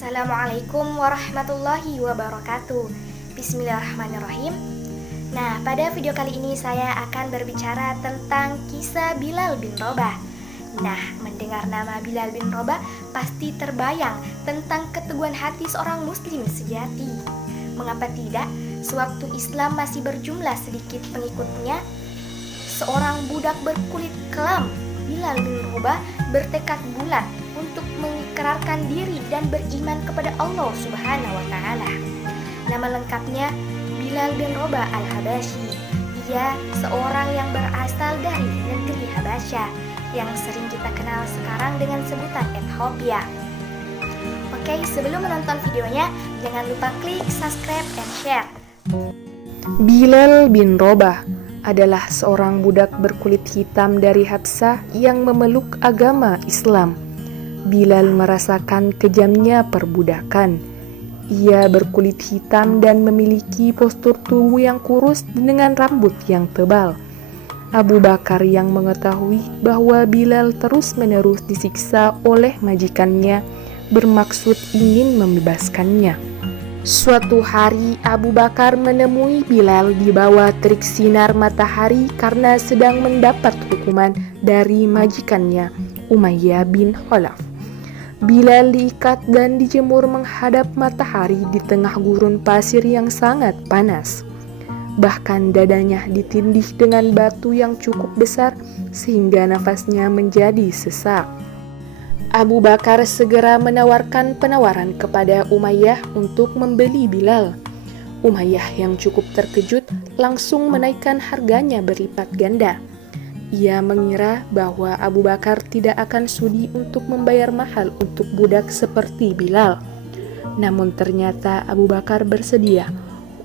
Assalamualaikum warahmatullahi wabarakatuh. Bismillahirrahmanirrahim. Nah, pada video kali ini saya akan berbicara tentang kisah Bilal bin Rabah. Nah, mendengar nama Bilal bin Rabah pasti terbayang tentang keteguhan hati seorang muslim sejati. Mengapa tidak, sewaktu Islam masih berjumlah sedikit pengikutnya, seorang budak berkulit kelam, Bilal bin Rabah, bertekad bulat untuk mengikrarkan diri dan beriman kepada Allah Subhanahu wa Ta'ala. Nama lengkapnya Bilal bin Rabah al-Habasyi. Ia seorang yang berasal dari negeri Habasyah yang sering kita kenal sekarang dengan sebutan Ethiopia. Oke, sebelum menonton videonya, jangan lupa klik subscribe and share. Bilal bin Rabah adalah seorang budak berkulit hitam dari Habsyah yang memeluk agama Islam. Bilal merasakan kejamnya perbudakan. Ia berkulit hitam dan memiliki postur tubuh yang kurus dengan rambut yang tebal. Abu Bakar yang mengetahui bahwa Bilal terus-menerus disiksa oleh majikannya bermaksud ingin membebaskannya. Suatu hari Abu Bakar menemui Bilal di bawah terik sinar matahari karena sedang mendapat hukuman dari majikannya, Umayyah bin Khalaf. Bilal diikat dan dijemur menghadap matahari di tengah gurun pasir yang sangat panas. Bahkan dadanya ditindih dengan batu yang cukup besar sehingga nafasnya menjadi sesak. Abu Bakar segera menawarkan penawaran kepada Umayyah untuk membeli Bilal. Umayyah yang cukup terkejut langsung menaikkan harganya berlipat ganda. Ia mengira bahwa Abu Bakar tidak akan sudi untuk membayar mahal untuk budak seperti Bilal. Namun ternyata Abu Bakar bersedia.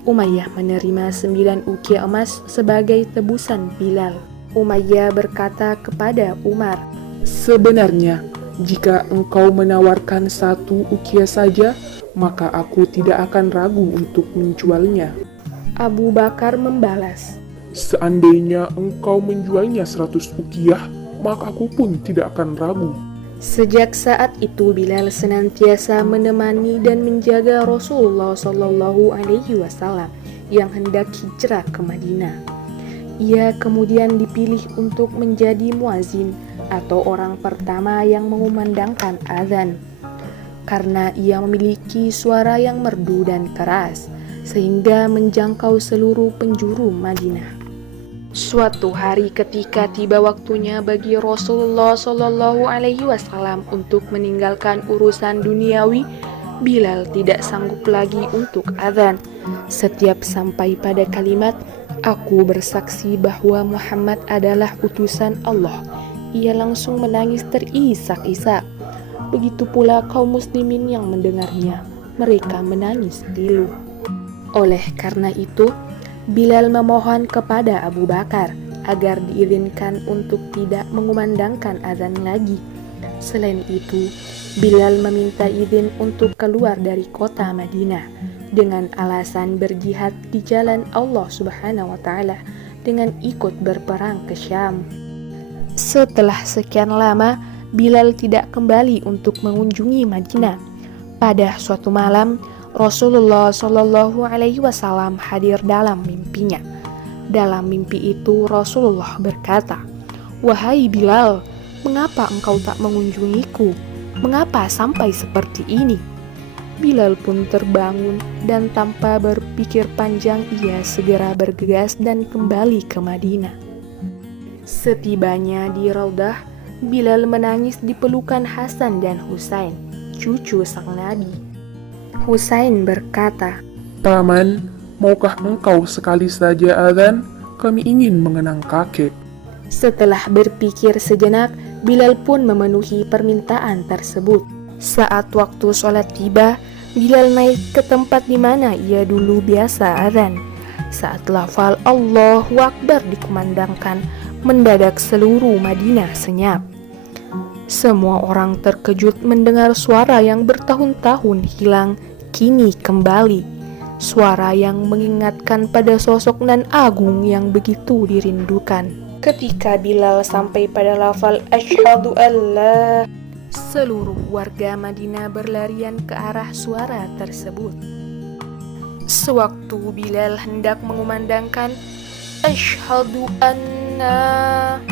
Umayyah menerima 9 ukiah emas sebagai tebusan Bilal. Umayyah berkata kepada Umar, "Sebenarnya, jika engkau menawarkan 1 ukiah saja, maka aku tidak akan ragu untuk menjualnya." Abu Bakar membalas, "Seandainya engkau menjualnya 100 ukiah, maka aku pun tidak akan ragu." Sejak saat itu Bilal senantiasa menemani dan menjaga Rasulullah Shallallahu Alaihi Wasallam yang hendak hijrah ke Madinah. Ia kemudian dipilih untuk menjadi muazin atau orang pertama yang mengumandangkan azan. Karena ia memiliki suara yang merdu dan keras, sehingga menjangkau seluruh penjuru Madinah. Suatu hari ketika tiba waktunya bagi Rasulullah Shallallahu Alaihi Wasallam untuk meninggalkan urusan duniawi, Bilal tidak sanggup lagi untuk azan. Setiap sampai pada kalimat, "Aku bersaksi bahwa Muhammad adalah utusan Allah," ia langsung menangis terisak-isak. Begitu pula kaum muslimin yang mendengarnya, mereka menangis pilu. Oleh karena itu, Bilal memohon kepada Abu Bakar agar diizinkan untuk tidak mengumandangkan azan lagi. Selain itu, Bilal meminta izin untuk keluar dari kota Madinah dengan alasan berjihad di jalan Allah Subhanahu wa Ta'ala dengan ikut berperang ke Syam. Setelah sekian lama, Bilal tidak kembali untuk mengunjungi Madinah. Pada suatu malam, Rasulullah Shallallahu Alaihi Wasallam hadir dalam mimpinya. Dalam mimpi itu Rasulullah berkata, "Wahai Bilal, mengapa engkau tak mengunjungiku? Mengapa sampai seperti ini?" Bilal pun terbangun dan tanpa berpikir panjang ia segera bergegas dan kembali ke Madinah. Setibanya di Raudah, Bilal menangis di pelukan Hasan dan Husain, cucu sang Nabi. Husain berkata, "Paman, maukah engkau sekali saja azan? Kami ingin mengenang kakek." Setelah berpikir sejenak, Bilal pun memenuhi permintaan tersebut. Saat waktu sholat tiba, Bilal naik ke tempat di mana ia dulu biasa azan. Saat lafal Allahu Akbar dikumandangkan, mendadak seluruh Madinah senyap. Semua orang terkejut mendengar suara yang bertahun-tahun hilang kini kembali. Suara yang mengingatkan pada sosok nan agung yang begitu dirindukan. Ketika Bilal sampai pada lafal Asyhadu alla Seluruh warga Madinah berlarian ke arah suara tersebut. Sewaktu Bilal hendak mengumandangkan Asyhadu anna,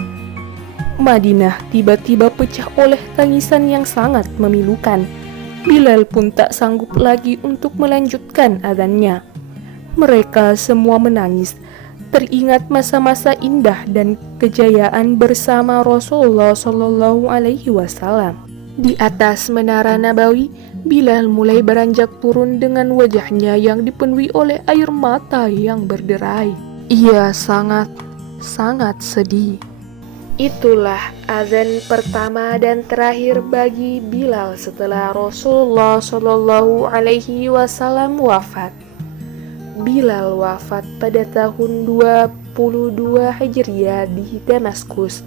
Madinah tiba-tiba pecah oleh tangisan yang sangat memilukan. Bilal pun tak sanggup lagi untuk melanjutkan azannya. Mereka semua menangis, teringat masa-masa indah dan kejayaan bersama Rasulullah Shallallahu Alaihi Wasallam. Di atas menara Nabawi, Bilal mulai beranjak turun dengan wajahnya yang dipenuhi oleh air mata yang berderai. Ia sangat sedih. Itulah azan pertama dan terakhir bagi Bilal setelah Rasulullah Shallallahu Alaihi Wasallam wafat. Bilal wafat pada tahun 22 Hijriah di Damaskus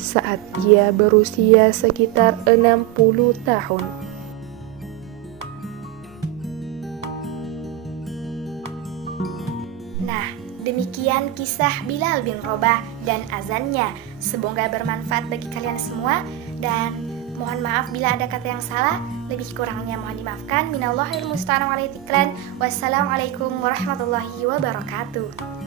saat ia berusia sekitar 60 tahun. Nah, demikian kisah Bilal bin Rabah dan azannya. Semoga bermanfaat bagi kalian semua, dan mohon maaf bila ada kata yang salah. Lebih kurangnya mohon dimaafkan. Minallahil musta'an wal itiklan. Wassalamualaikum warahmatullahi wabarakatuh.